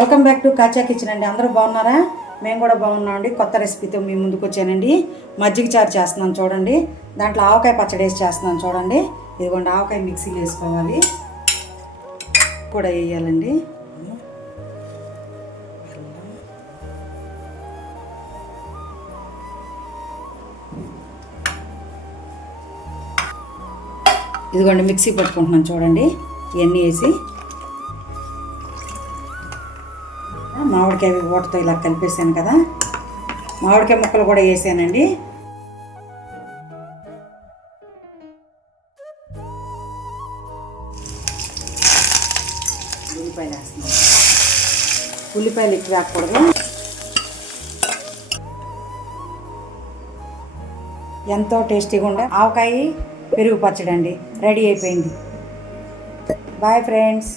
Welcome back to కాచా kitchen అండి. అందరూ బాగున్నారా? మేము కూడా బాగున్నామండి. కొత్త రెసిపీతో మీ ముందుకు వచ్చానండి. మజ్జిగ చారు చేస్తున్నాను చూడండి. దాంట్లో ఆవకాయ పచ్చడి వేసి చేస్తున్నాను చూడండి. ఇదిగోండి ఆవకాయ మిక్సీలో వేసుకోవాలి, కూడా వేయాలండి. ఇదిగోండి మిక్సీ పట్టుకుంటున్నాను చూడండి. ఇవన్నీ వేసి మామిడికాయ ఓటతో ఇలా కలిపేసాను కదా, మామిడికాయ ముక్కలు కూడా వేసానండి. ఉల్లిపాయలు వేస్తున్నాను. ఉల్లిపాయలు ఎక్కువ వేయకూడదు. ఎంతో టేస్టీగా ఉండే ఆవకాయ పెరుగు పచ్చడి అండి రెడీ అయిపోయింది. Bye friends.